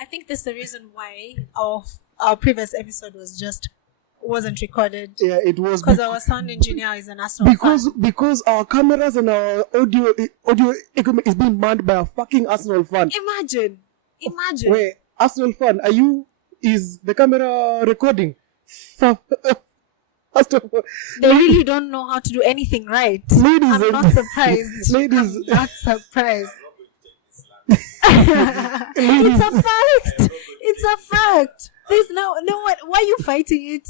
I think that's the reason why our previous episode wasn't recorded. Yeah, it was because our sound engineer is an Arsenal fan. Because our cameras and our audio equipment is being manned by a fucking Arsenal fan. Imagine. Wait, Arsenal fan, is the camera recording? They really don't know how to do anything right. I'm not surprised. Ladies, I'm not surprised. It's a fact. It's a fact. There's no one. Why are you fighting it?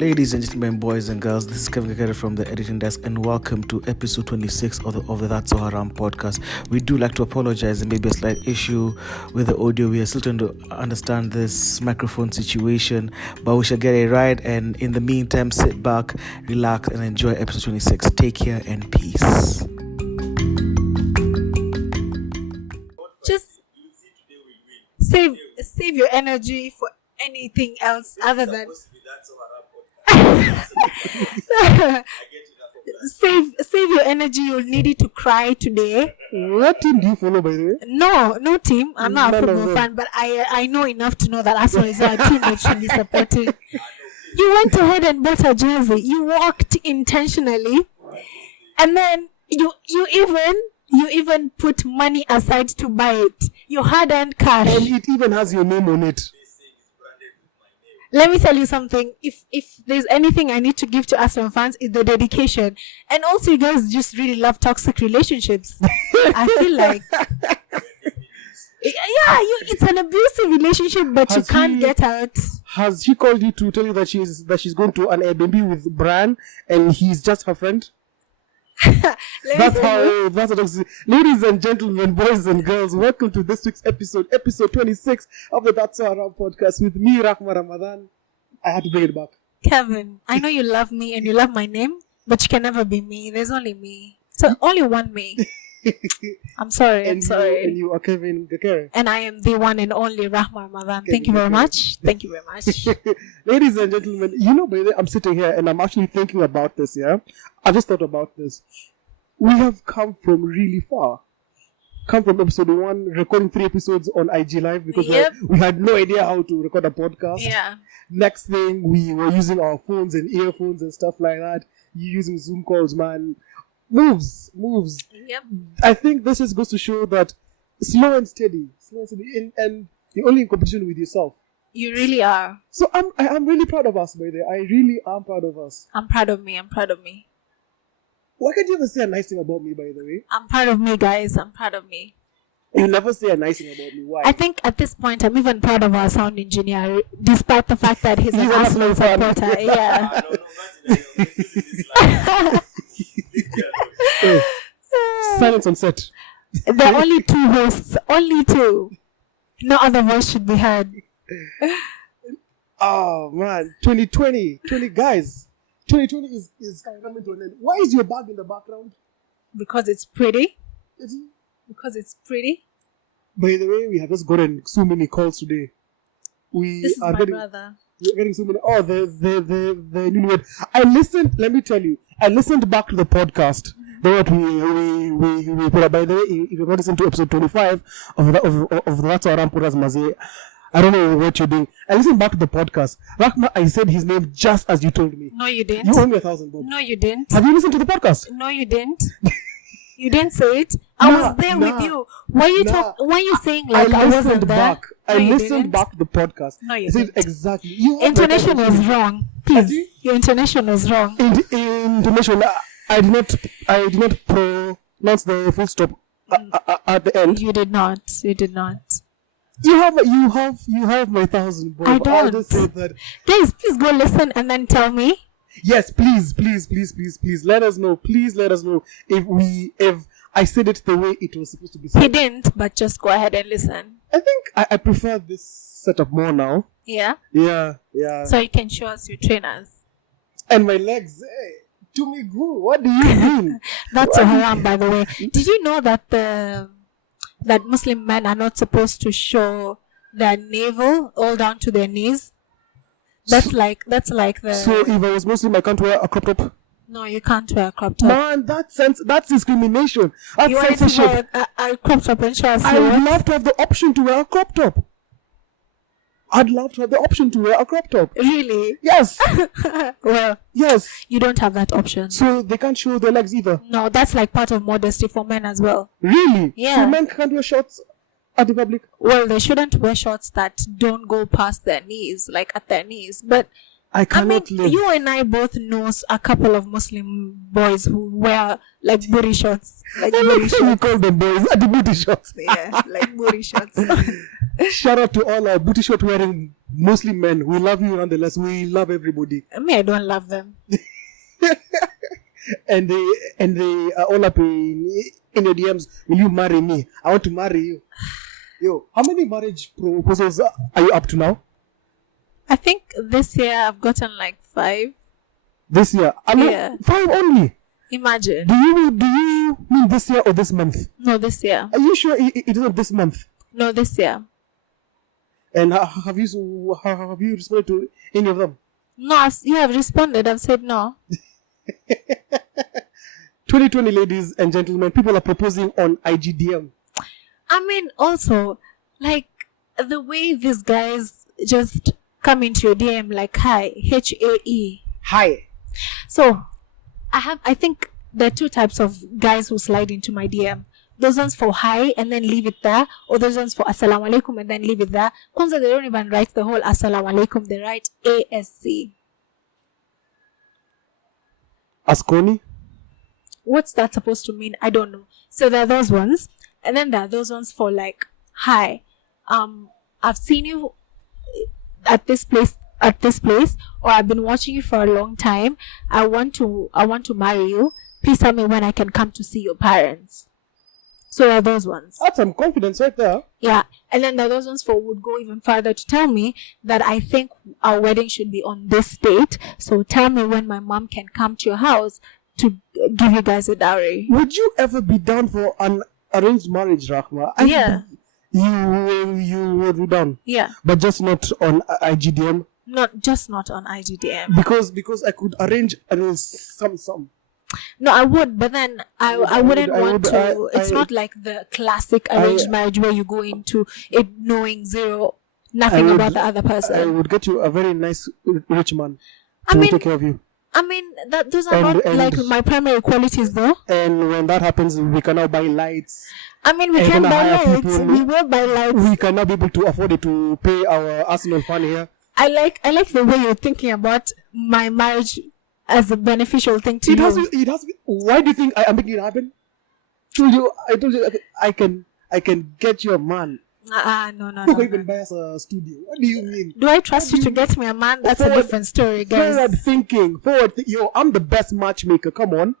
Ladies and gentlemen, boys and girls, this is Kevin Kakere from the editing desk, and welcome to episode 26 of the That's So Haraam podcast. We do like to apologize and maybe a slight issue with the audio. We are still trying to understand this microphone situation, but we shall get it right. And in the meantime, sit back, relax, and enjoy episode 26. Take care and peace. Just save your energy for anything else other than save your energy. You'll need it to cry today. What team do you follow, by the way? No team. I'm not a football fan, but I know enough to know that Arsenal is our team that should be supporting. You went ahead and bought a jersey. You walked intentionally, and then you even put money aside to buy it. You hard-earned cash, and it even has your name on it. Let me tell you something. If there's anything I need to give to Arsenal fans, it's the dedication. And also, you guys just really love toxic relationships. I feel like, it's an abusive relationship, but you can't get out. Has she called you to tell you that she's going to an Airbnb with Brian, and he's just her friend? That's what. Ladies and gentlemen, boys and girls, welcome to this week's episode 26 of the That's So Haraam podcast with me, Rahma Ramadan. I had to bring it back. Kevin, I know you love me and you love my name, but you can never be me. There's only me. So only one me. I'm sorry. And you are Kevin Kakere. And I am the one and only Rahma Ramadan. Thank you very much. Thank you very much. Ladies and gentlemen, by the way, I'm sitting here and I'm actually thinking about this, yeah? I just thought about this. We have come from really far. Come from episode 1, recording 3 episodes on IG Live because we had no idea how to record a podcast. Yeah. Next thing, we were using our phones and earphones and stuff like that. You using Zoom calls, man. Moves. Yep. I think this just goes to show that slow and steady, and you're only in competition with yourself. You really are. So I'm really proud of us, by the way. I really am proud of us. I'm proud of me. Why can't you ever say a nice thing about me, by the way? I'm proud of me, guys. I'm proud of me. You never say a nice thing about me. Why? I think at this point I'm even proud of our sound engineer, despite the fact that he's an Arsenal supporter. Yeah. Silence on set. There are only 2 hosts. Only 2. No other voice should be heard. Oh man, 2020 guys. 2020 is coming to an end. Why is your bag in the background? Because it's pretty. Because it's pretty. By the way, we have just gotten so many calls today. This is my brother. We're getting so many. Oh, the new word. Let me tell you, I listened back to the podcast. What we put up. By the way, if you want to listen to episode 25 of the That's So Haraam podcast, Maze, I don't know what you're doing. I listened back to the podcast. Rahma, I said his name just as you told me. No, you didn't. You owe me 1,000 bob. No, you didn't. Have you listened to the podcast? No, you didn't. You didn't say it. I was there with you. Why are you saying like I wasn't there? I listened back to the podcast. No, you didn't. Exactly. Intonation was wrong. Please. Your intonation was wrong. Intonation. I did not pronounce the full stop at the end. You did not. You have my 1,000 bob. I don't. I'll just say that. Guys, please go listen and then tell me. Yes, please. Let us know. Please let us know if I said it the way it was supposed to be said. He didn't, but just go ahead and listen. I think I prefer this setup more now. Yeah? Yeah. So you can show us your trainers. And my legs, to me good. What do you mean? That's a haram, by the way. Did you know that that Muslim men are not supposed to show their navel all down to their knees? That's like the. So if I was Muslim, I can't wear a crop top. No, you can't wear a crop top. Man, that's discrimination. That's You want to censorship. wear a crop top and show us I your would what? love to have the option to wear a crop top. I'd love to have the option to wear a crop top. Really? Yes. Well, Yes. you don't have that option. So they can't show their legs either. No, that's like part of modesty for men as well. Really? Yeah. So men can't wear shorts at the public? Well, they shouldn't wear shorts that don't go past their knees, like at their knees. But I I cannot mean, live. you and I both know a couple of Muslim boys who wear like booty shorts. Like booty We shorts. call them boys at the booty shorts. Yeah, like booty shorts. Shout out to all our booty short wearing Muslim men. We love you nonetheless. We love everybody. Me, I don't love them. And they are all up in your DMs. Will you marry me? I want to marry you. Yo, how many marriage proposals are you up to now? I think this year I've gotten like 5. This year? Yeah. 5 only. Imagine. Do you mean this year or this month? No, this year. Are you sure it isn't this month? No, this year. And have you responded to any of them? No, you have responded. I've said no. 2020, ladies and gentlemen, people are proposing on IGDM. I mean, also, like, the way these guys just come into your DM like, hi, HAE. Hi. So, I think there are 2 types of guys who slide into my DM. Those ones for hi and then leave it there, or those ones for assalamu alaikum and then leave it there. Kwanza, they don't even write the whole assalamu alaikum, they write ASC. Asconi? What's that supposed to mean? I don't know. So there are those ones, and then there are those ones for like, hi, I've seen you at this place, or I've been watching you for a long time. I want to marry you. Please tell me when I can come to see your parents. So there are those ones. That's some confidence right there. Yeah. And then there are those ones for would go even further to tell me that I think our wedding should be on this date. So tell me when my mom can come to your house to give you guys a dowry. Would you ever be down for an arranged marriage, Rahma? Yeah. You would be down. Yeah. But just not on IGDM. Not on IGDM. Because I could arrange some. No, I would, but then I wouldn't want to. It's not like the classic arranged marriage where you go into it knowing nothing about the other person. I would get you a very nice rich man I to mean- take care of you. I mean, those are not like my primary qualities, though. And when that happens, we can now buy lights. I mean, we And can then buy hire lights. people. We will buy lights. We can now be able to afford it to pay our Arsenal fund here. I like the way you're thinking about my marriage as a beneficial thing to It you. has to be. Why do you think I am making it happen? I told you I can get you a man No. who can even buy us a studio. What do you mean? Do I trust you to get me a man? That's a different story, guys. Yo, I'm the best matchmaker. Come on.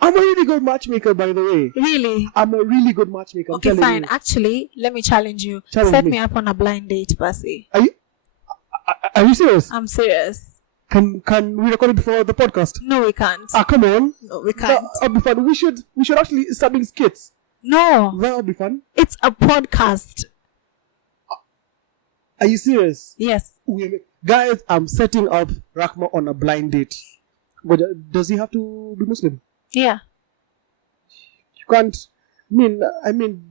I'm a really good matchmaker, by the way. Really? I'm a really good matchmaker. I'm Okay, telling fine. you. Actually, let me challenge you. Challenge Set me. me up on a blind date, Percy. Are you serious? I'm serious. Can we record it before the podcast? No, we can't. Come on. No, we can't. That'll be fun. We should actually start doing skits. No, That'll be fun. it's a podcast. Are you serious? Yes. Guys, I'm setting up Rahma on a blind date. But does he have to be Muslim? Yeah. You can't. I mean,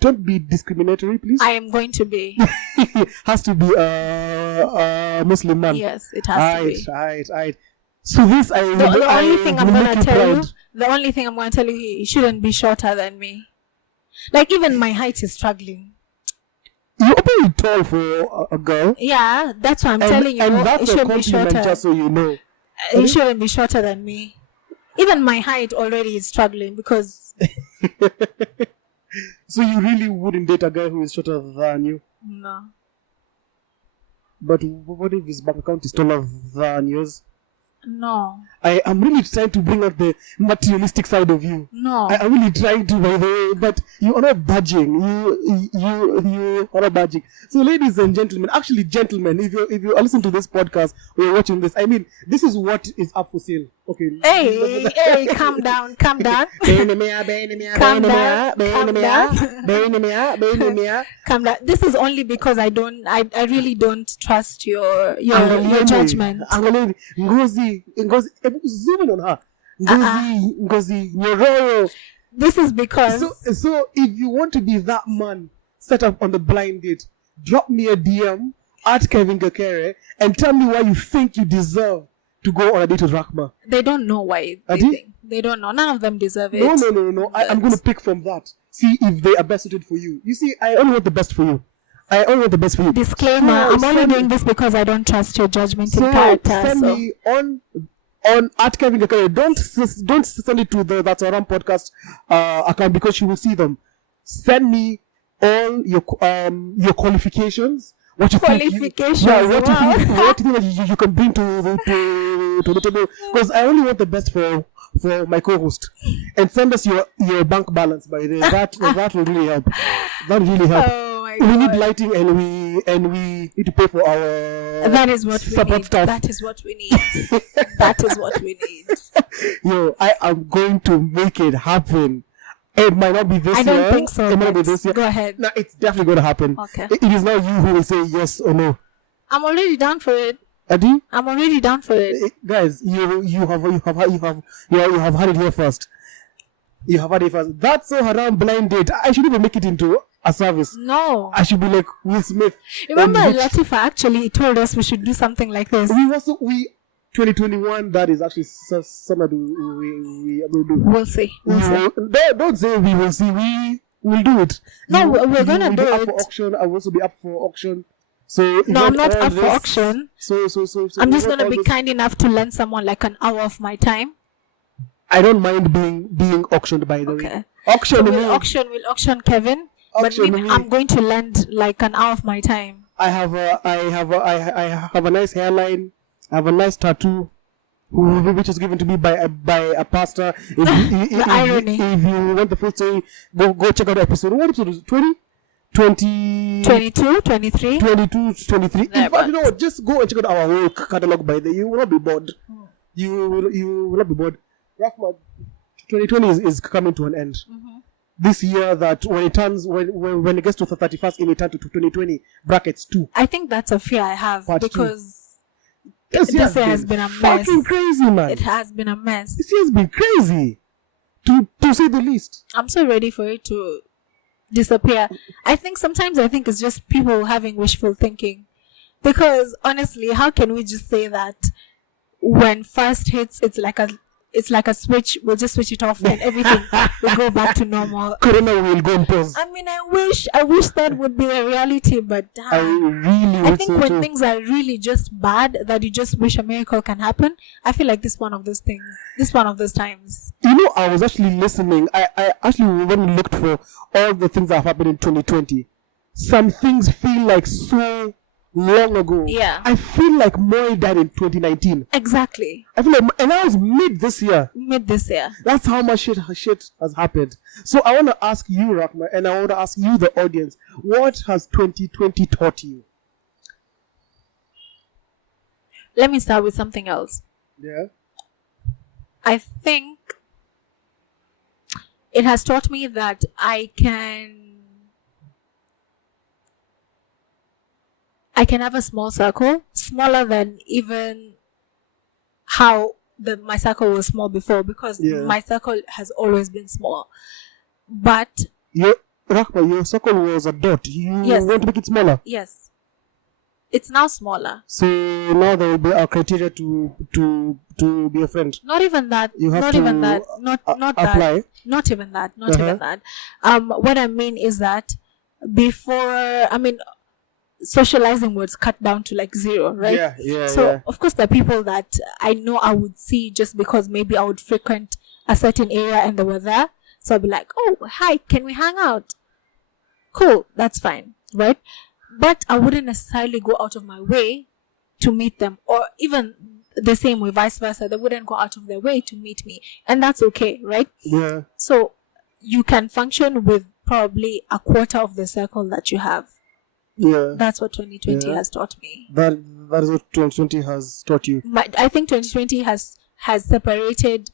don't be discriminatory, please. I am going to be. Has to be a Muslim man. Yes, it has to be. Right. So this The only thing I'm going to tell you, he shouldn't be shorter than me. Like, even my height is struggling. You're pretty tall for a girl. Yeah, that's what I'm telling you. And He that's a shouldn't be compliment, shorter. just so you know. He shouldn't be shorter than me. Even my height already is struggling because So you really wouldn't date a guy who is shorter than you? no. But what if his bank account is taller than yours? No. I'm really trying to bring out the materialistic side of you. No. I'm really trying to, by the way, but you are not budging. You are not budging. So, ladies and gentlemen, actually, gentlemen, if you listen to this podcast or you're watching this, I mean, this is what is up for sale. Okay. Hey, calm down. Calm down. Calm down. This is only because I really don't trust your judgment. Ngozi, zoom in on her. Ngozi, Nyororo. This is because... So if you want to be that man set up on the blind date, drop me a DM at Kevin Gakere and tell me why you think you deserve to go on a date with Rahma. They don't know why they think. They don't know. None of them deserve it. No. I'm going to pick from that. See if they are best suited for you. You see, I only want the best for you. Disclaimer, I'm only doing this because I don't trust your judgment in character. Send me on at Kevin Gakere. Don't send it to the That's Haraam podcast account because you will see them. Send me all your qualifications. What you think you think that you can bring to the table? Because I only want the best for my co-host. And send us your bank balance, by the way. That will really help. That will really help. Oh my God. We need lighting and we need to pay for our That is what we need. Stuff. That is what we need. That is what we need. Yo, I am going to make it happen. It might not be this year. I don't think so. It might not be this year. Go ahead. No, it's definitely going to happen. Okay. It is now you who will say yes or no. I'm already down for it. Adi? I'm already down for it. Guys, you have had it here first. You have had it first. That's so Haraam blind date. I should even make it into a service. No. I should be like Will Smith. Remember Latifa actually told us we should do something like this. 2021, that is actually something we will do. We'll see. Don't say we will see. We will do it. No, we're gonna do it. For auction. I will also be up for auction. So no, I'm not up for auction. So I'm just gonna be kind enough to lend someone like an hour of my time. I don't mind being auctioned, by the way. Auction. So we'll auction Kevin. But I'm going to lend like an hour of my time. I have a nice hairline. I have a nice tattoo, which was given to me by a pastor. The irony. If you want the full story, go check out episode. What episode is it? 22, 23. In fact, you know what? Just go and check out our whole catalog. By the way, you will not be bored. You will not be bored. Rahma, 2020 is coming to an end. Mm-hmm. This year, that when it gets to the 31st, it will turn to 2020 brackets 2. I think that's a fear I have because. This year has been a mess. Fucking crazy, man. It has been a mess. This year has been crazy, to say the least. I'm so ready for it to disappear. Sometimes I think it's just people having wishful thinking. Because honestly, how can we just say that when first hits, it's like a switch, we'll just switch it off and everything will go back to normal. Corona will go and pause. I mean, I wish that would be a reality, but I think when things are really just bad, that you just wish a miracle can happen. I feel like this one of those times. You know, I was actually listening. I actually went and looked for all the things that have happened in 2020. Some things feel like so long ago. Yeah. I feel like Moi died in 2019. Exactly. I feel like, and that was mid this year. That's how much shit has happened. So I want to ask you, Rahma, and I want to ask you, the audience, what has 2020 taught you? Let me start with something else. Yeah. I think it has taught me that I can have a small circle, smaller than even how my circle was small before, because my circle has always been small. But Rahma, your circle was a dot. You want to make it smaller? Yes. It's now smaller. So now there will be a criteria to be a friend. Not even that. Not even that. What I mean is that before, socializing was cut down to like 0, right? So of course the people that I know I would see just because maybe I would frequent a certain area and they were there. So I'd be like, oh, hi, can we hang out? Cool, that's fine, right? But I wouldn't necessarily go out of my way to meet them, or even the same way, vice versa. They wouldn't go out of their way to meet me, and that's okay, right? Yeah. So you can function with probably a quarter of the circle that you have. Yeah. That's what 2020 has taught me. That is what 2020 has taught you. I think 2020 has has separated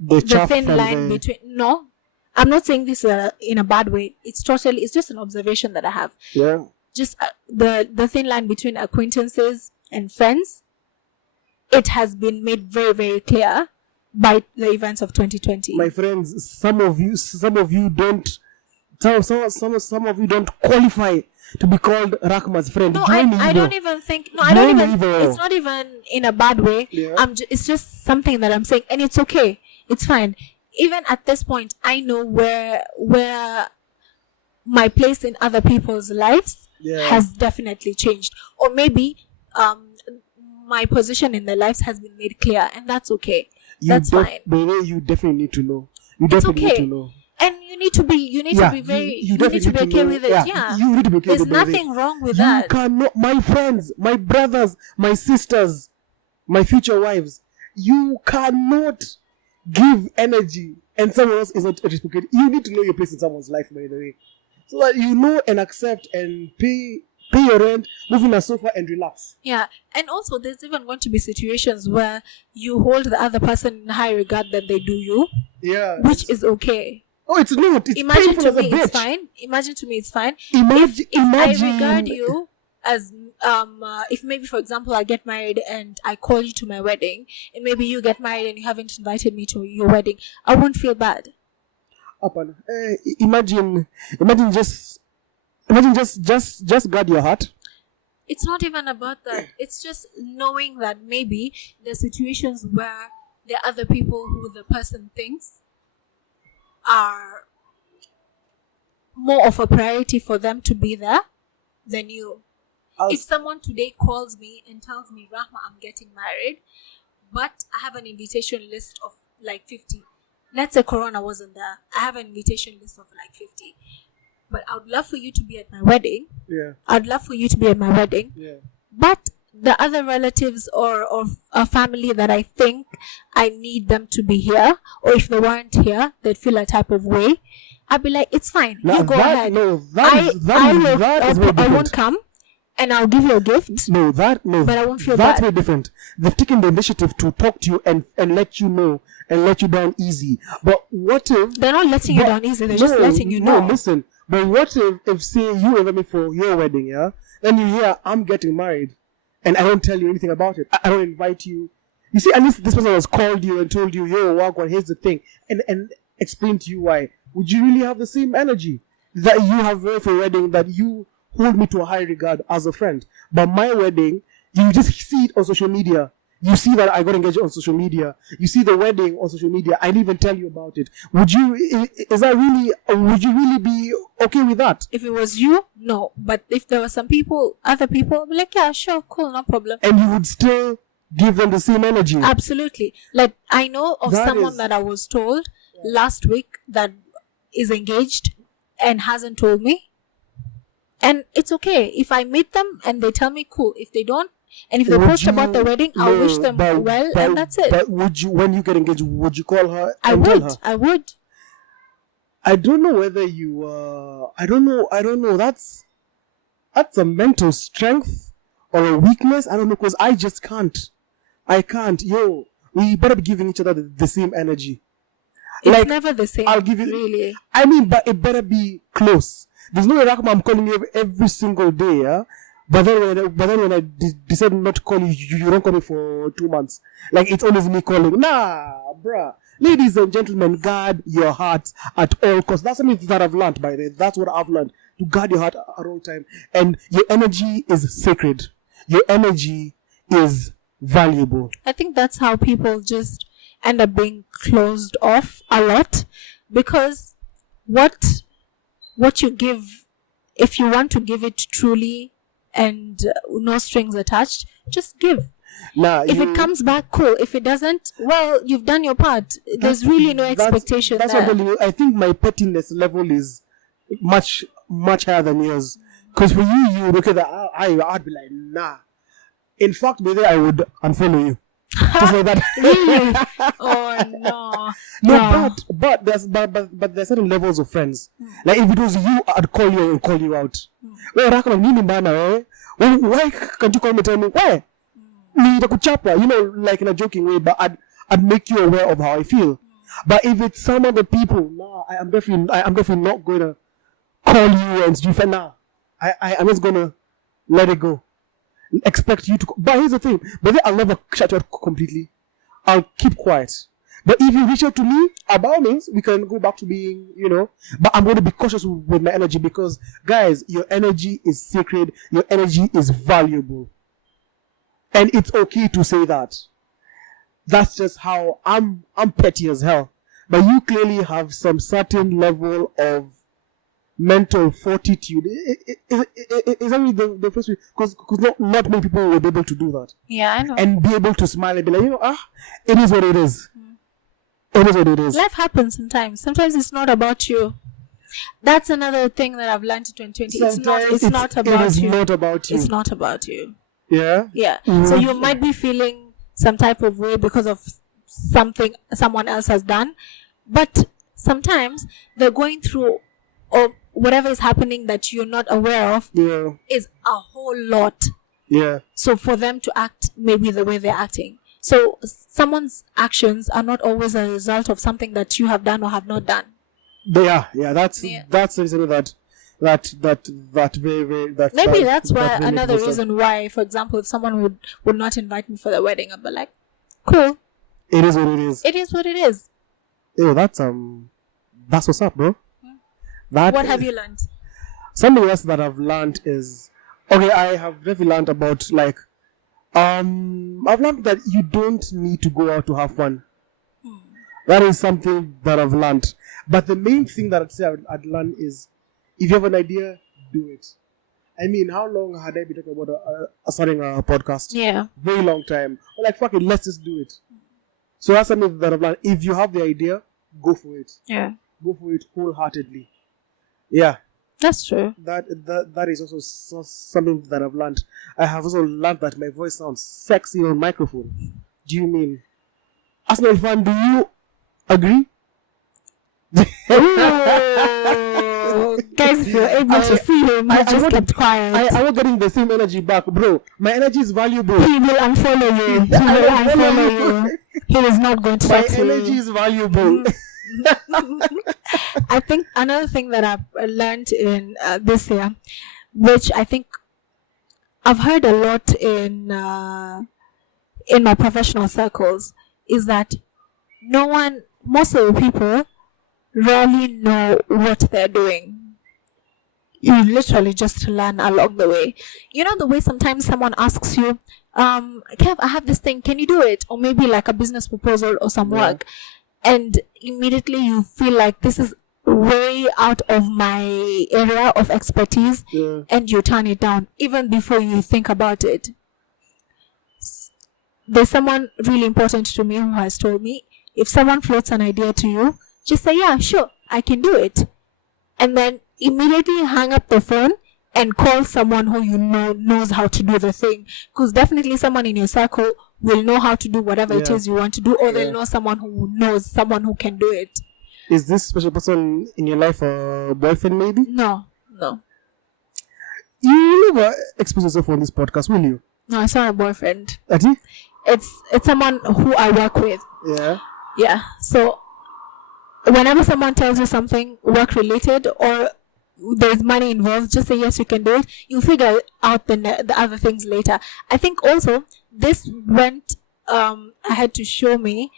The the chaff thin from line the- between. No, I'm not saying this in a bad way. It's just an observation that I have. Yeah. Just the thin line between acquaintances and friends. It has been made very, very clear by the events of 2020. My friends, some of you don't. Some of you don't qualify to be called Rahma's friend. No, Join I Evo. don't even think. No, I don't Join even. Evo. It's not even in a bad way. Yeah. It's just something that I'm saying, and it's okay. It's fine. Even at this point, I know where my place in other people's lives Yeah. has definitely changed, or maybe my position in their lives has been made clear, and that's okay. That's fine. Baby, you definitely need to know. You It's definitely need okay. to know. And you need to be very you need to be okay know. with it. Yeah. You need to be okay There's with it, baby. nothing wrong with You that. cannot, my friends, my brothers, my sisters, my future wives, you cannot give energy and someone else is not reciprocating. You need to know your place in someone's life, by the way. So that you know and accept and pay your rent, move in a sofa and relax. Yeah. And also there's even going to be situations where you hold the other person in high regard than they do you, Yeah. which is okay. Oh, it's not. It's Imagine painful to as a me bitch. it's fine. Imagine to me it's fine. Imagine. If I regard you as if maybe for example I get married and I call you to my wedding, and maybe you get married and you haven't invited me to your wedding, I won't feel bad. Upon. Imagine just guard your heart. It's not even about that. It's just knowing that maybe there's situations where there are other people who the person thinks are more of a priority for them to be there than you. If someone today calls me and tells me, Rahma, I'm getting married, but I have an invitation list of like 50. Let's say Corona wasn't there. I have an invitation list of like 50. But I would love for you to be at my wedding. Yeah. I'd love for you to be at my wedding. Yeah. But the other relatives or a family that I think I need them to be here, or if they weren't here, they'd feel a type of way. I'd be like, it's fine. Now you go ahead. No, I that is very I different. won't come, and I'll give you a gift. No, But I won't feel that's bad. very different. They've taken the initiative to talk to you and let you know and let you down easy. But what if They're not letting you down easy. They're just letting you know. No, listen. But what if say you invite me for your wedding, yeah? Then you hear I'm getting married, and I don't tell you anything about it. I don't invite you. You see, at least this person has called you and told you, yo, Wagwan, here's the thing, and explain to you why. Would you really have the same energy that you have for your wedding, that you hold me to a high regard as a friend? But my wedding, you just see it on social media. You see that I got engaged on social media. You see the wedding on social media. I didn't even tell you about it. Would you really be okay with that? If it was you, no. But if there were some people, other people, I'd be like, yeah, sure, cool, no problem. And you would still give them the same energy. Absolutely. Like, I know of That someone is- that I was told last week that is engaged and hasn't told me. And it's okay. If I meet them and they tell me, cool. If they don't, and if they Would post about you- the wedding, I'll no, wish them well, and that's it. But would you, when you get engaged, would you call her I and tell would. her? I would. I don't know whether you. I don't know. That's a mental strength or a weakness. I don't know, because I just can't. I can't. Yo, we better be giving each other the same energy. It's never the same. I'll give you. Really. I mean, but it better be close. There's no way, Rahma, I'm calling you every single day, yeah. But then when I decide not to call you, you don't call me for 2 months. Like, it's always me calling. Nah, bruh. Ladies and gentlemen, guard your heart at all costs. That's something that I've learned, by the way. That's what I've learned. To guard your heart at all time. And your energy is sacred. Your energy is valuable. I think that's how people just end up being closed off a lot, because what you give, if you want to give it truly and no strings attached, just give. Nah, If it comes back, cool. If it doesn't, well, you've done your part. There's really no expectation That's there. what I'm telling you. I think my pettiness level is much higher than yours. Because for you look at that, I'd be like, nah. In fact, maybe I would unfollow you. Just like that. Really? Oh no. No, but there's certain levels of friends. Like, if it was you, I'd call you and call you out. Well, Rahma, nini bana, why can't you call me, tell me why? nitakuchapa, like in a joking way, but I'd make you aware of how I feel. But if it's some other people, I'm definitely not gonna call you and do now. I'm just gonna let it go. Expect you to. But here's the thing. But then I'll never shut you out completely. I'll keep quiet. But if you reach out to me, about means we can go back to being, But I'm going to be cautious with my energy because, guys, your energy is sacred. Your energy is valuable, and it's okay to say that. That's just how I'm petty as hell. But you clearly have some certain level of mental fortitude. Is that really the first way? Because not many people will be able to do that. Yeah, I know. And be able to smile and be like, it is what it is. It is what it is. Life happens sometimes. Sometimes it's not about you. That's another thing that I've learned in 2020. It's not about you. It is not about you. It's not about you. Yeah? Yeah. So you might be feeling some type of way because of something someone else has done. But sometimes they're going through or whatever is happening that you're not aware of is a whole lot. Yeah. So for them to act maybe the way they're acting. So someone's actions are not always a result of something that you have done or have not done. They are. Yeah, that's something that very maybe that's why another reason why, for example, if someone would not invite me for the wedding, I'd be like, cool. It is what it is. It is what it is. Yo, that's what's up, bro. What have you learned? Something else that I've learned is I have definitely learned about I've learned that you don't need to go out to have fun. That is something that I've learned. But the main thing that I'd say I'd learn is if you have an idea, do it. I mean, how long had I been talking about starting a podcast? Yeah. Very long time. Like, fuck it, let's just do it. So that's something that I've learned. If you have the idea, go for it. Yeah. Go for it wholeheartedly. Yeah. That's true. That is also something that I've learned. I have also learned that my voice sounds sexy on microphone. Do you mean? Arsenal fan, do you agree? Guys, if you're able to see him, I just kept quiet. I was getting the same energy back, bro. My energy is valuable. He will unfollow you. He will unfollow you. He is not going to talk to you. My energy is valuable. I think another thing that I've learned in this year, which I think I've heard a lot in my professional circles, is that most of the people rarely know what they're doing. You literally just learn along the way. You know the way sometimes someone asks you, Kev, I have this thing, can you do it? Or maybe like a business proposal or some work. And immediately you feel like this is way out of my area of expertise, and you turn it down even before you think about it. There's someone really important to me who has told me, if someone floats an idea to you, just say, yeah, sure, I can do it. And then immediately hang up the phone and call someone who you know knows how to do the thing. Because definitely someone in your circle will know how to do whatever it is you want to do, or they'll know someone who can do it. Is this special person in your life a boyfriend maybe? No. You will never expose yourself on this podcast, will you? No, it's not a boyfriend. Ati? It's someone who I work with. Yeah. Yeah. So whenever someone tells you something work related or there's money involved, just say yes, you can do it. You'll figure out the other things later. I think also this went ahead to show me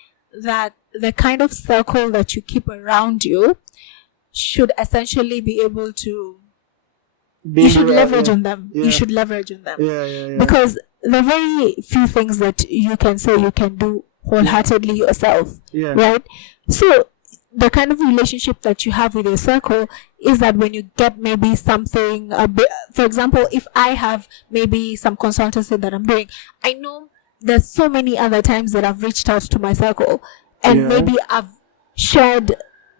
that the kind of circle that you keep around you should essentially be able to you should leverage on them. You should leverage on them. Yeah. Because there are very few things that you can say you can do wholeheartedly yourself. Yeah. Right? So the kind of relationship that you have with your circle is that when you get maybe something, for example, if I have maybe some consultancy that I'm doing, I know there's so many other times that I've reached out to my circle and maybe I've shared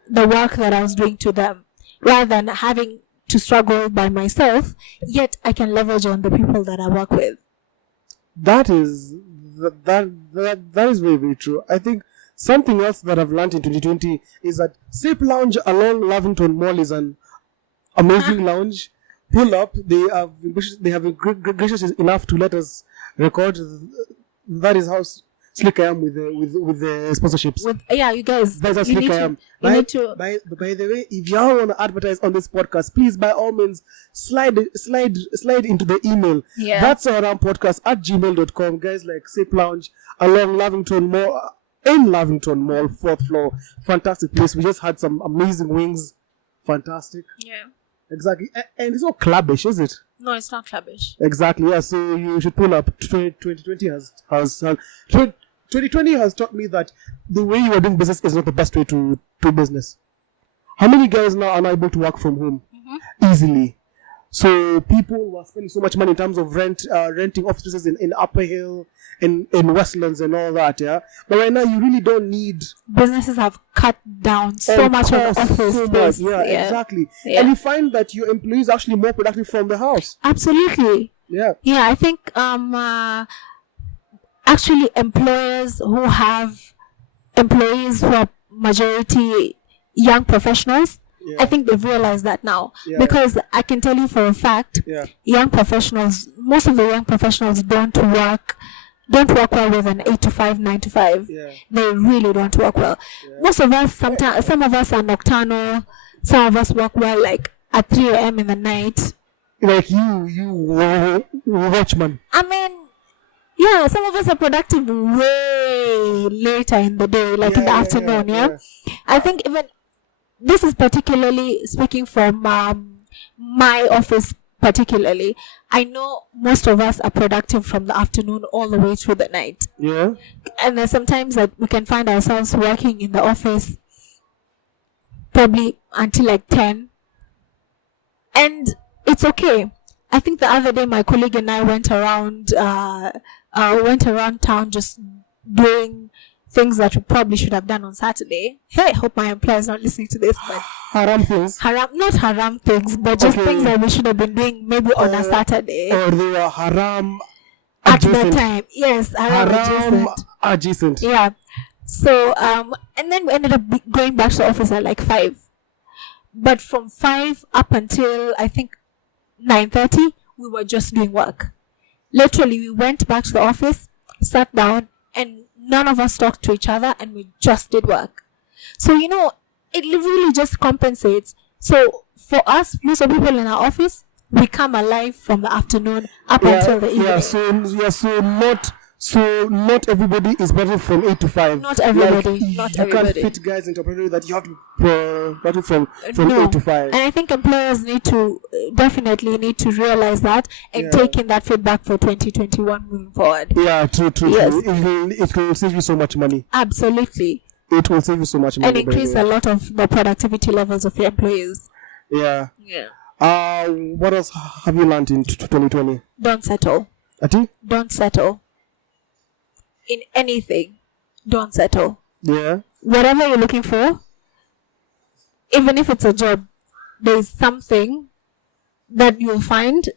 the work that I was doing to them rather than having to struggle by myself, yet I can leverage on the people that I work with. That is very, very true. I think something else that I've learned in 2020 is that Sip Lounge along Lavington Mall is an amazing lounge. Pull up. They have been gracious enough to let us record that is how slick I am with the sponsorships. You guys. That's how slick I am. You need to. By the way, if y'all want to advertise on this podcast, please by all means slide into the email. Yeah. That's harampodcast@gmail.com. Guys, like Sip Lounge along Lavington Mall. In Lavington Mall, 4th floor. Fantastic place. We just had some amazing wings. Fantastic. Yeah. Exactly. And it's not clubbish, is it? No, it's not clubbish. Exactly. Yeah. So you should pull up. 2020 has taught me that the way you are doing business is not the best way to do business. How many guys now are not able to work from home easily? So people were spending so much money in terms of renting offices in Upper Hill, in Westlands and all that, yeah. But right now you really don't need. Businesses have cut down so much on office space. Yeah, exactly. Yeah. And you find that your employees are actually more productive from the house. Absolutely. Yeah. Yeah, I think actually employers who have employees who are majority young professionals. Yeah. I think they've realized that now, because I can tell you for a fact, most of the young professionals don't work well with an 8 to 5, 9 to 5. Yeah. They really don't work well. Yeah. Most of us, some of us are nocturnal. Some of us work well like at 3 a.m. in the night. Like you watchman. I mean, yeah, some of us are productive way later in the day, like in the afternoon. Yeah. I think even. This is particularly speaking from my office particularly. I know most of us are productive from the afternoon all the way through the night. Yeah. And there's sometimes that we can find ourselves working in the office probably until like 10. And it's okay. I think the other day my colleague and I went around town just doing things that we probably should have done on Saturday. Hey, I hope my employer is not listening to this, but haram things. Not haram things, but just things that we should have been doing maybe on a Saturday. Or they were haram at that time. Yes, haram adjacent. Yeah. So and then we ended up going back to the office at like 5. But from 5 up until I think 9:30, we were just doing work. Literally, we went back to the office, sat down, and none of us talked to each other, and we just did work. So, it really just compensates. So, for us, most of the people in our office, we come alive from the afternoon up until the evening. So not everybody is better from 8 to 5. Not everybody. You can't fit guys into a period that you have to better from 8 to 5. And I think employers definitely need to realize that and take in that feedback for 2021 moving forward. Yeah, true. Yes. It will save you so much money. Absolutely. It will save you so much money. And increase a lot of the productivity levels of your employees. Yeah. Yeah. What else have you learned in 2020? Don't settle. Ati? Don't settle. In anything, don't settle. Yeah. Whatever you're looking for, even if it's a job, there's something that you'll find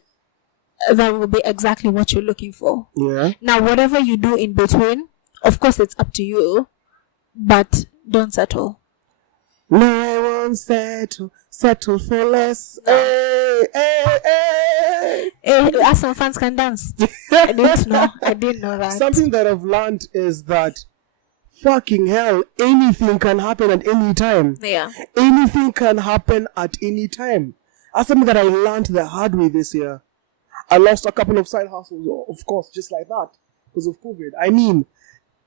that will be exactly what you're looking for. Yeah. Now, whatever you do in between, of course, it's up to you, but don't settle. No, I won't settle for less. As some fans can dance. I didn't know that. Something that I've learned is that fucking hell, anything can happen at any time. Yeah. Anything can happen at any time. That's something that I learned the hard way this year. I lost a couple of side hustles, of course, just like that, because of COVID. I mean,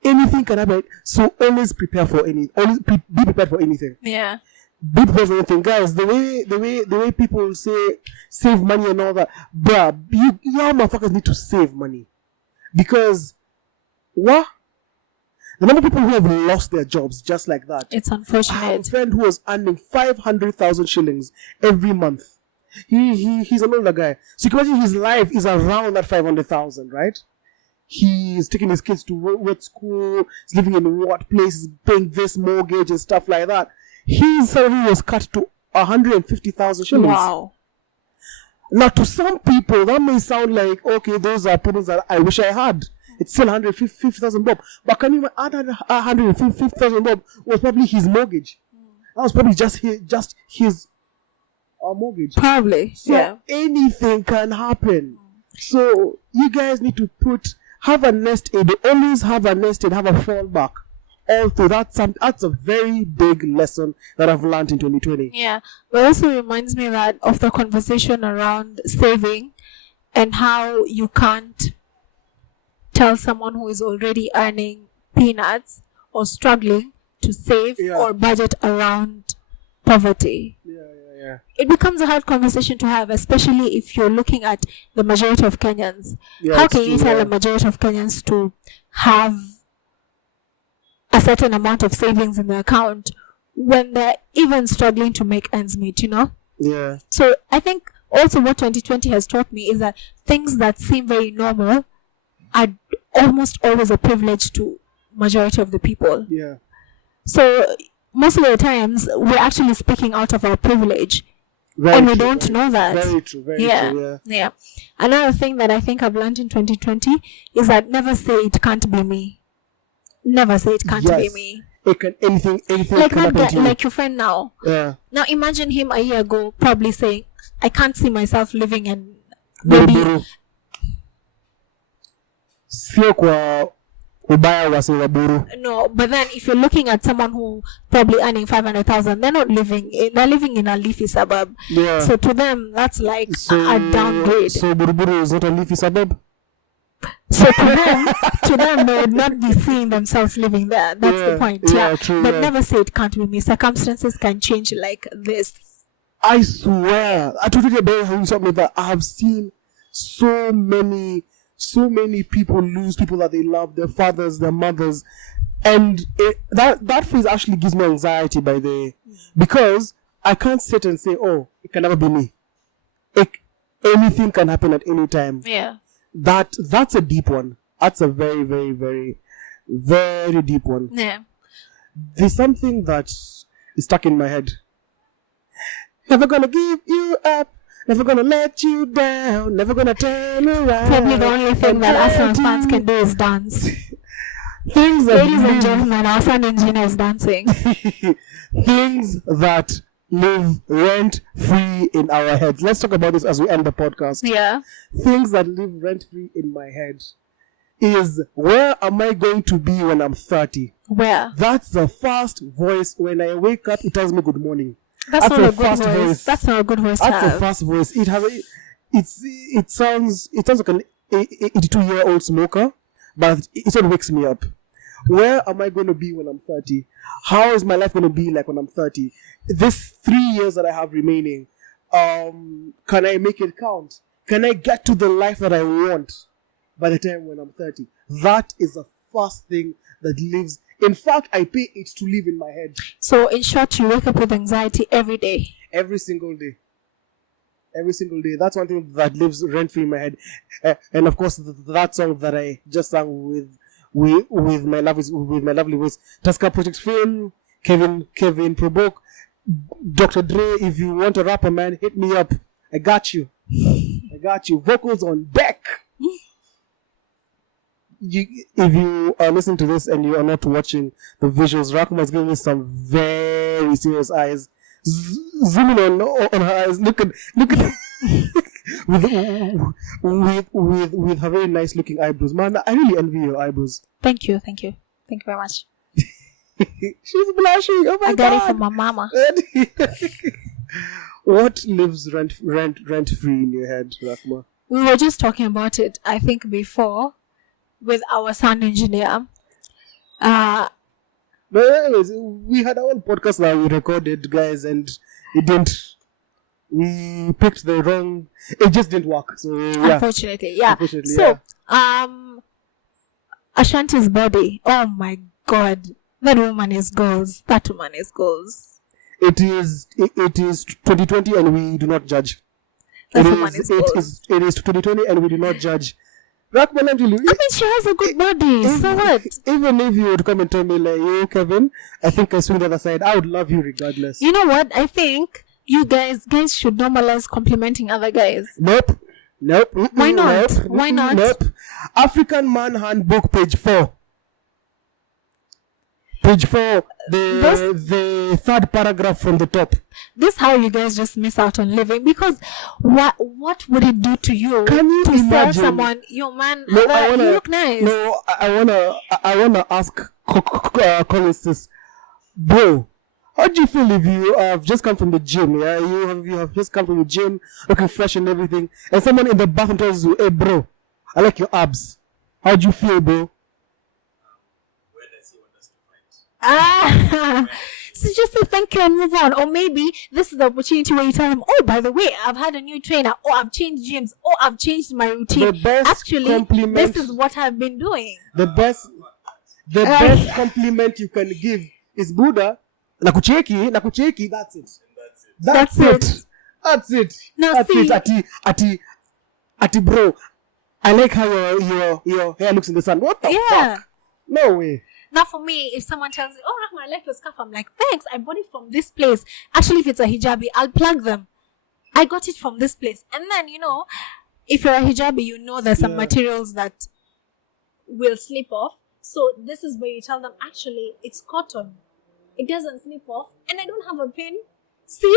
anything can happen. So always prepare for anything. Always be prepared for anything. Yeah. Be prepared for anything, guys. The way people say save money and all that, bruh, y'all motherfuckers need to save money, because what? The number of people who have lost their jobs just like that. It's unfortunate. I have a friend who was earning 500,000 shillings every month. He's an older guy, so you can imagine his life is around that 500,000, right? He's taking his kids to what school, he's living in what place, he's paying this mortgage and stuff like that. His salary was cut to 150,000 shillings. Wow. Now, to some people, that may sound like, okay, those are people that I wish I had. It's still 150,000 bob. But can you imagine 150,000 bob was probably his mortgage? That was probably just his mortgage. Probably. So anything can happen. So you guys need to put have a nest egg. Always have a nest egg. Have a fallback. Also, that's a very big lesson that I've learned in 2020. Yeah, but it also reminds me that of the conversation around saving and how you can't tell someone who is already earning peanuts or struggling to save or budget around poverty. Yeah. It becomes a hard conversation to have, especially if you're looking at the majority of Kenyans. Yeah, how can you tell the majority of Kenyans to have a certain amount of savings in the account when they're even struggling to make ends meet, Yeah. So I think also what 2020 has taught me is that things that seem very normal are almost always a privilege to majority of the people. Yeah. So most of the times we're actually speaking out of our privilege, and we don't know that. Very true. Very true. Yeah. Another thing that I think I've learned in 2020 is that never say it can't be me. Never say it can't be me. It can anything like can happen to you. Like your friend now. Yeah. Now imagine him a year ago probably saying, I can't see myself living in maybe sio kwa ubaya wa Singapore. No, but then if you're looking at someone who probably earning 500,000, they're living in a leafy suburb. Yeah. So to them, that's like a downgrade. So Buruburu is not a leafy suburb? So to them, they would not be seeing themselves living there. That's the point. Yeah. True, but never say it can't be me. Circumstances can change like this. I swear. I totally agree with something that I have seen so many people lose people that they love, their fathers, their mothers, and that phrase actually gives me anxiety by the way, because I can't sit and say, oh, it can never be me. Anything can happen at any time. Yeah. That's a deep one. That's a very, very, very, very deep one. Yeah. There's something that is stuck in my head. Never gonna give you up. Never gonna let you down. Never gonna turn around. Probably the only thing that Arsenal fans can do is dance. Things that Ladies and gentlemen, our sound engineer is dancing. Things that live rent free in our heads. Let's talk about this as we end the podcast. Yeah. Things that live rent free in my head is, where am I going to be when I'm 30? Where? That's the first voice. When I wake up, it tells me good morning. That's not a good voice. That's not a good voice. That's the first voice. It sounds like an 82-year-old smoker, but it sort of wakes me up. Where am I going to be when I'm 30? How is my life going to be like when I'm 30? This 3 years that I have remaining, can I make it count? Can I get to the life that I want by the time when I'm 30? That is the first thing that lives. In fact, I pay it to live in my head. So, in short, you wake up with anxiety every day. Every single day. Every single day. That's one thing that lives rent-free in my head. And of course, that song that I just sang with my lovely voice. Tusker Project Film, Kevin Provoke, Dr. Dre. If you want a rapper, man, hit me up. I got you. Vocals on deck. If you are listening to this and you are not watching the visuals, Rahma is giving me some very serious eyes. Zooming on her eyes. Look at with her very nice looking eyebrows. Man, I really envy your eyebrows. Thank you very much. She's blushing. Oh my God! I got it from my mama. What lives rent free in your head, Rahma? We were just talking about it, I think, before with our sound engineer. But anyways, we had our own podcast that we recorded, guys, and it didn't. We picked the wrong. It just didn't work. So yeah. Unfortunately, yeah. So Ashanti's body. Oh my God, that woman is goals. That woman is goals. It is 2020, and we do not judge. That woman is goals. It is 2020, and we do not judge. Rahma, I mean, she has a good body. So what? Even if you would come and tell me, like, yo, Kevin, I think I swing the other side, I would love you regardless. You know what? I think you guys should normalize complimenting other guys. Nope. Why not? Why not? Nope. African Man Handbook, page 4. Page 4, the third paragraph from the top. This how you guys just miss out on living, because what would it do to you Can you to imagine? sell someone, yo man, No, you look nice. No, I wanna ask Collins this, bro. How do you feel if you have just come from the gym? Yeah, you have just come from the gym, looking fresh and everything, and someone in the bathroom tells you, "Hey, bro, I like your abs." How do you feel, bro? So just say thank you and move on. Or maybe this is the opportunity where you tell him, oh, by the way, I've had a new trainer. Oh, I've changed gyms. Oh, I've changed my routine. The best Actually, compliment, this is what I've been doing. The best compliment you can give is Buddha. Nakucheki, that's it. That's it. Now That's see, it. Ati, bro. I like how your hair looks in the sun. What the fuck? No way. Now for me, if someone tells me, oh, Rahma, I like your scarf, I'm like, thanks, I bought it from this place. Actually, if it's a hijabi, I'll plug them. I got it from this place. And then, if you're a hijabi, there's some materials that will slip off. So this is where you tell them, actually, it's cotton. It doesn't slip off. And I don't have a pin. See?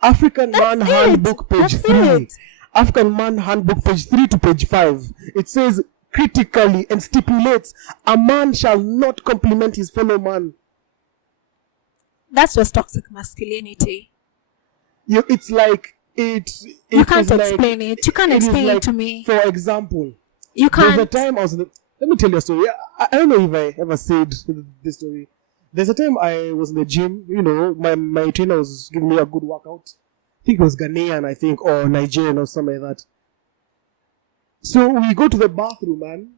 African Man Handbook, page 3. African Man Handbook, page 3 to page 5. It says, critically, and stipulates, a man shall not compliment his fellow man. That's just toxic masculinity. It's like you can't explain it. You can't explain it to me. For example, you can't. There's a time I was let me tell you a story. I don't know if I ever said this story. There's a time I was in the gym. My trainer was giving me a good workout. I think it was Ghanaian, or Nigerian or something like that. So we go to the bathroom, man.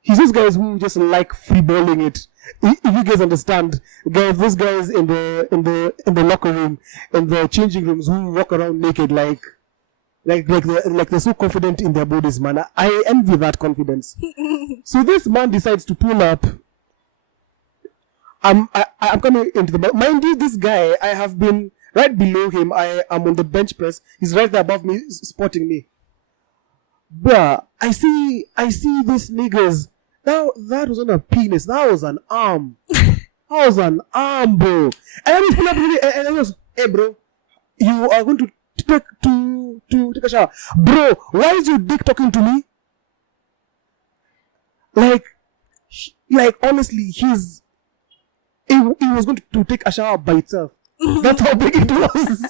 He's those guys who just like freeballing it. If you guys understand, those guys in the locker room, in the changing rooms, who walk around naked like they're so confident in their bodies, man. I envy that confidence. So this man decides to pull up. I'm coming into the mind you, this guy, I have been right below him. I am on the bench press. He's right there above me, spotting me. Bruh, I see these niggas. That was not a penis. That was an arm. That was an arm, bro. And I just pull up and I was, hey, bro, you are going to take a shower, bro. Why is your dick talking to me? Like honestly, he was going to take a shower by itself. That's how big it was.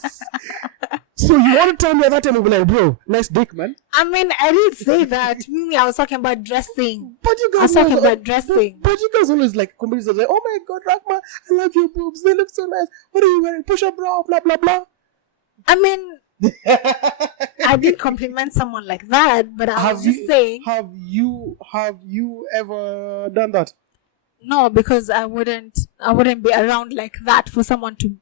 So you want to tell me at that time, I'll be like, bro, nice dick, man. I mean, I didn't say that. Mimi, I was talking about dressing. But you guys I was talking about dressing. But you guys always like, companies are like, oh my god, Rahma, I love your boobs. They look so nice. What are you wearing? Push up bra, blah, blah, blah. I mean, I did compliment someone like that, but I was just saying. Have you ever done that? No, because I wouldn't be around like that for someone to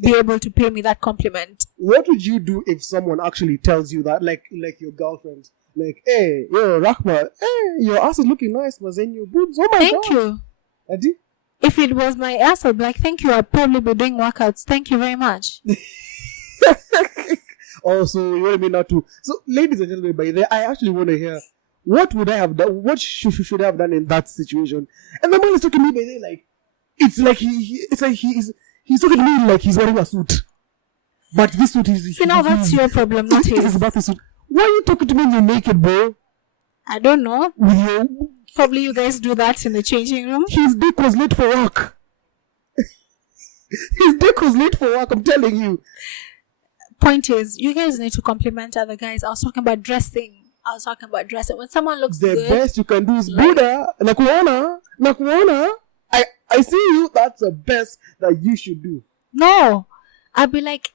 be able to pay me that compliment. What would you do if someone actually tells you that, like your girlfriend, like, hey, yo, Rahma, hey, your ass is looking nice, but then your boobs, oh my god. Thank you. Adi? If it was my ass, I'd be like, thank you, I'd probably be doing workouts. Thank you very much. Also, you want me not to? So, ladies and gentlemen, by there, I actually want to hear, what would I have done? What should I have done in that situation? And the man is talking to me by there, like, it's like he's talking to me like he's wearing a suit. But this suit is... See, now that's your problem, not his. Suit. Why are you talking to me when you're naked, bro? I don't know. With your... Probably you guys do that in the changing room. His dick was late for work. His dick was late for work, I'm telling you. Point is, you guys need to compliment other guys. I was talking about dressing. When someone looks the good... The best you can do is Buddha. Nakuona. I see you. That's the best that you should do. No. I'll be like,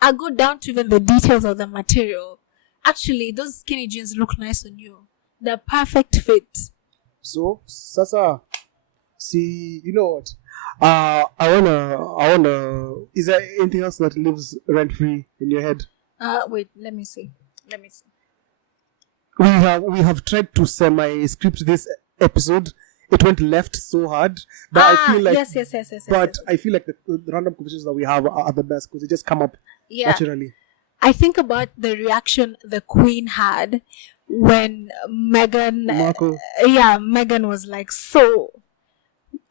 I'll go down to even the details of the material. Actually, those skinny jeans look nice on you. They're perfect fit. So, Sasa, see, you know what? I wanna. Is there anything else that lives rent free in your head? Wait. Let me see. We have tried to semi-script this episode. It went left so hard, but I feel like yes. But I feel like the random conversations that we have are the best because they just come up naturally. I think about the reaction the Queen had when Meghan was like, so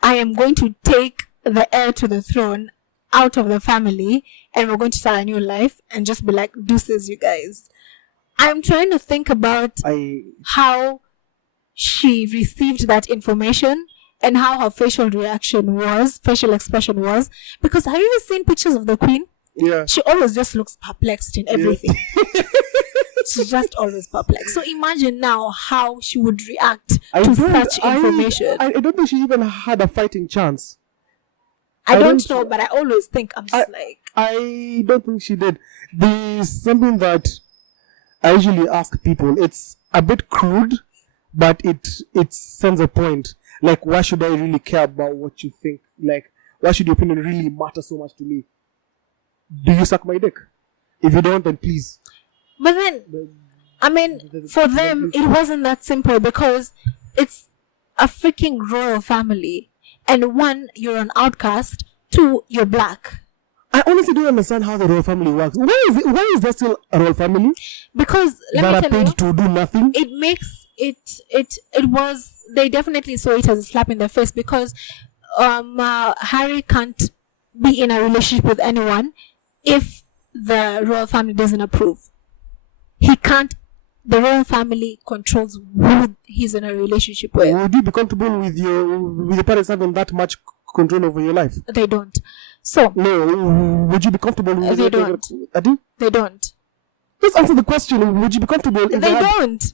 I am going to take the heir to the throne out of the family and we're going to start a new life and just be like, deuces, you guys. I'm trying to think about how she received that information and how her facial expression was. Because have you ever seen pictures of the Queen? Yeah. She always just looks perplexed in everything. Yeah. She's just always perplexed. So imagine now how she would react to such information. I don't think she even had a fighting chance. I don't know, but I always think I don't think she did. There's something that I usually ask people. It's a bit crude, but it sends a point. Like, why should I really care about what you think? Like, why should your opinion really matter so much to me? Do you suck my dick? If you don't, then please. But then, for them, it wasn't that simple because it's a freaking royal family. And one, you're an outcast. Two, you're black. I honestly don't understand how the royal family works. Why is there still a royal family? Because that are paid to do nothing. It makes they definitely saw it as a slap in the face because Harry can't be in a relationship with anyone if the royal family doesn't approve. He can't. The royal family controls who he's in a relationship with. Would you be comfortable with your parents having that much control over your life? They don't. So no. Would you be comfortable with they don't? They don't. Let's answer the question. Would you be comfortable if they don't?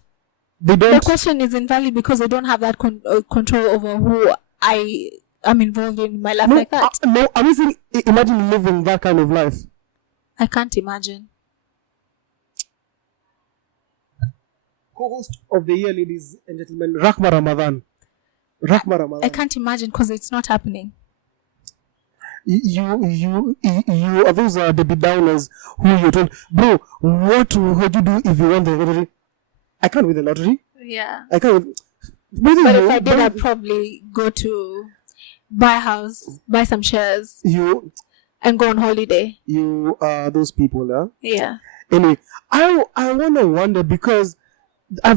They don't. The question is invalid because they don't have that control over who I am involved in my life like that. No, I'm saying imagine living that kind of life. I can't imagine. Co-host of the year, ladies and gentlemen, Rahma Ramadan. I can't imagine because it's not happening. You are those Debbie Downers who you told, bro, what would you do if you won the lottery? I can't win the lottery. Yeah. I can't. But if I did, I'd probably go to buy a house, buy some shares, and go on holiday. You are those people, huh? Yeah. Anyway, I wonder because I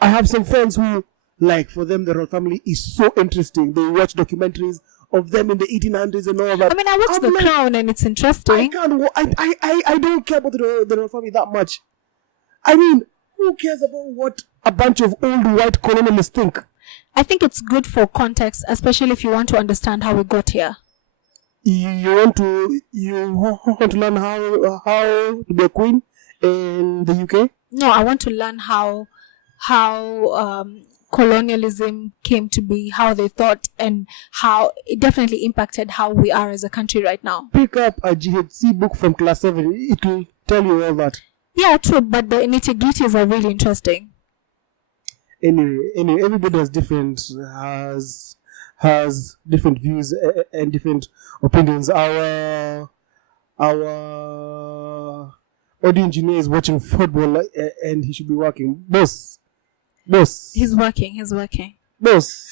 have some friends who, like, for them the royal family is so interesting. They watch documentaries of them in the 1800s and all that. I watched The Crown and it's interesting. I don't care about the royal family that much. Who cares about what a bunch of old white colonialists think? I think it's good for context, especially if you want to understand how we got here. You want to learn how to be a queen in the UK? No, I want to learn how colonialism came to be, how they thought, and how it definitely impacted how we are as a country right now. Pick up a GHC book from class 7. It will tell you all that. Yeah, true, but the nitty-gritties are really interesting. Anyway, everybody has different views and different opinions. Our audio engineer is watching football and he should be working. Boss. He's working. Boss.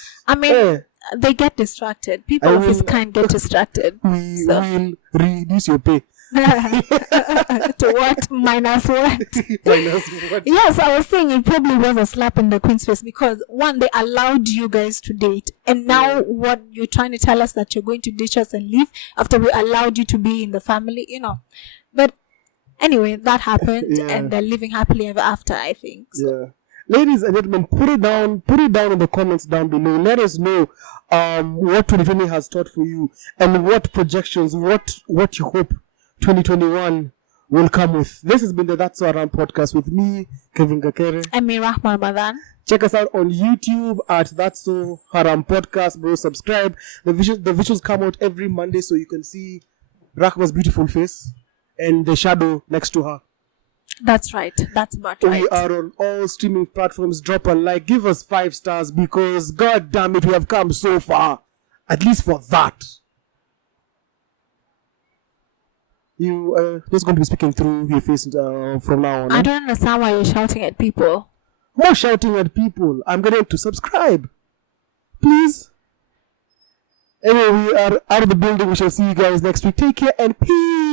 They get distracted. People of his kind get distracted. We will reduce your pay. To what? Minus what? Minus what? Yes, I was saying it probably was a slap in the Queen's face because one, they allowed you guys to date, and now what you're trying to tell us that you're going to ditch us and leave after we allowed you to be in the family, But anyway, that happened, and they're living happily ever after, I think. So. Yeah. Ladies and gentlemen, put it down in the comments down below. Let us know what 2020 has taught for you and what projections, what you hope 2021 will come with. This has been the That's So Haraam podcast with me, Kevin Gakere. And me, Rahma Ramadan. Check us out on YouTube at That's So Haraam podcast, bro. Subscribe. The visuals come out every Monday so you can see Rahma's beautiful face and the shadow next to her. That's right. That's about right. We are on all streaming platforms. Drop a like. Give us 5 stars because, god damn it, we have come so far. At least for that. You just going to be speaking through your face from now on. I don't understand why you're shouting at people. I'm not shouting at people. I'm getting to subscribe. Please. Anyway, we are out of the building. We shall see you guys next week. Take care and peace.